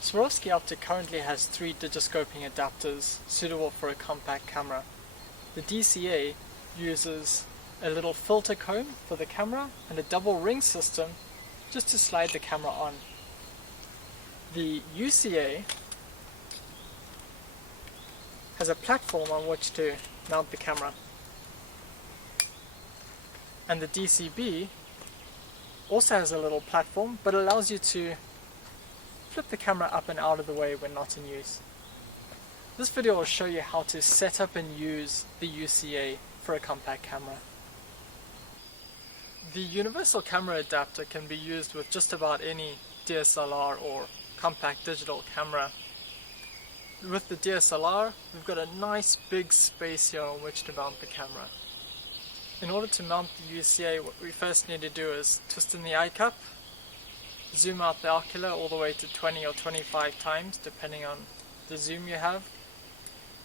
Swarovski OPTIK currently has 3 digiscoping adapters suitable for a compact camera. The DCA uses a little filter comb for the camera and a double ring system just to slide the camera on. The UCA has a platform on which to mount the camera. And the DCB also has a little platform, but allows you to flip the camera up and out of the way when not in use. This video will show you how to set up and use the UCA for a compact camera. The universal camera adapter can be used with just about any DSLR or compact digital camera. With the DSLR, we've got a nice big space here on which to mount the camera. In order to mount the UCA, what we first need to do is twist in the eye cup, zoom out the ocular all the way to 20 or 25 times depending on the zoom you have,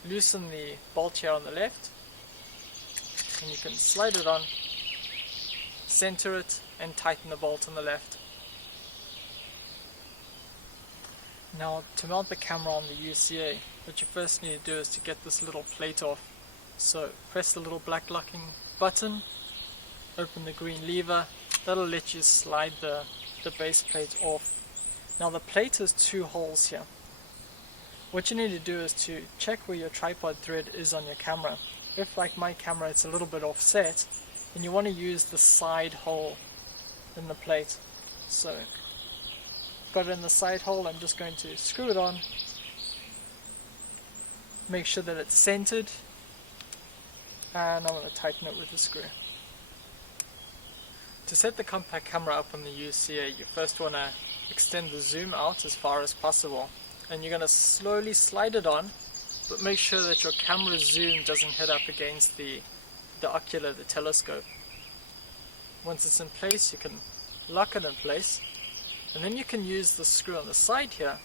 loosen the bolt here on the left, and you can slide it on, center it, and tighten the bolt on the left. Now, to mount the camera on the UCA, what you first need to do is to get this little plate off. So press the little black locking button, open the green lever, that'll let you slide the base plate off. Now the plate has 2 holes here. What you need to do is to check where your tripod thread is on your camera. If, like my camera, it's a little bit offset, then you want to use the side hole in the plate. So got it in the side hole, I'm just going to screw it on, make sure that it's centered, and I'm going to tighten it with the screw. To set the compact camera up on the UCA, you first want to extend the zoom out as far as possible, and you're going to slowly slide it on, but make sure that your camera zoom doesn't hit up against the ocular, the telescope. Once it's in place, you can lock it in place, and then you can use the screw on the side here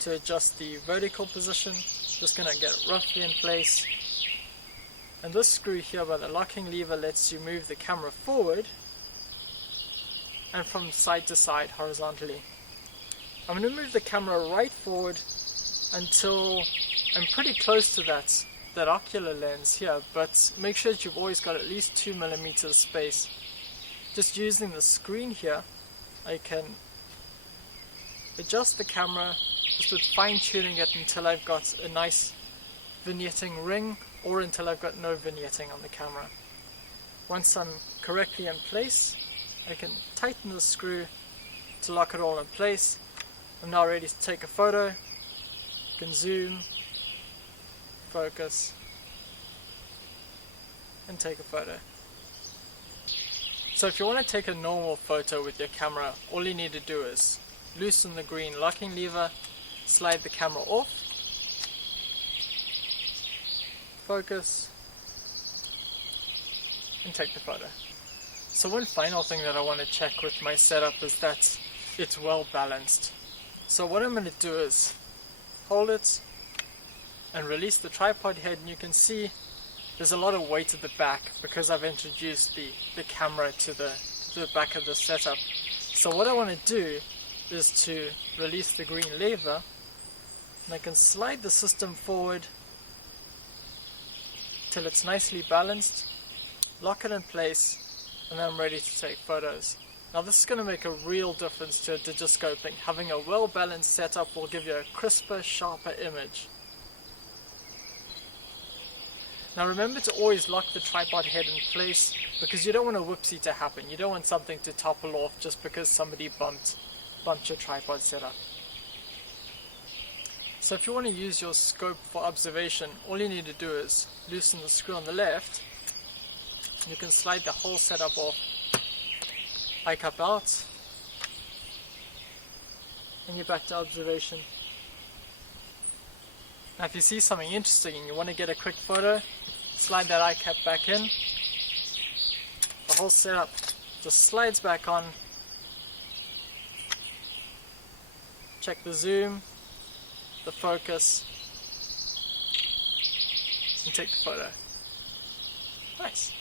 to adjust the vertical position. Just going to get it roughly in place. And this screw here by the locking lever lets you move the camera forward and from side to side horizontally. I'm going to move the camera right forward until I'm pretty close to that ocular lens here, but make sure that you've always got at least 2 millimeters space. Just using the screen here, I can adjust the camera just with fine-tuning it until I've got a nice vignetting ring, or until I've got no vignetting on the camera. Once I'm correctly in place, I can tighten the screw to lock it all in place. I'm now ready to take a photo. You can zoom, focus, and take a photo. So if you want to take a normal photo with your camera, all you need to do is loosen the green locking lever, slide the camera off, focus, and take the photo. So one final thing that I want to check with my setup is that it's well balanced. So what I'm going to do is hold it and release the tripod head, and you can see there's a lot of weight at the back because I've introduced the camera to the back of the setup. So what I want to do is to release the green lever, and I can slide the system forward till it's nicely balanced, lock it in place, and then I'm ready to take photos. Now this is going to make a real difference to digiscoping. Having a well balanced setup will give you a crisper, sharper image. Now remember to always lock the tripod head in place, because you don't want a whoopsie to happen. You don't want something to topple off just because somebody bumped your tripod setup. So if you want to use your scope for observation, all you need to do is loosen the screw on the left. You can slide the whole setup off, eye cup out, and you're back to observation. Now if you see something interesting and you want to get a quick photo, slide that eye cap back in. The whole setup just slides back on. Check the zoom, the focus, and take the photo. Nice.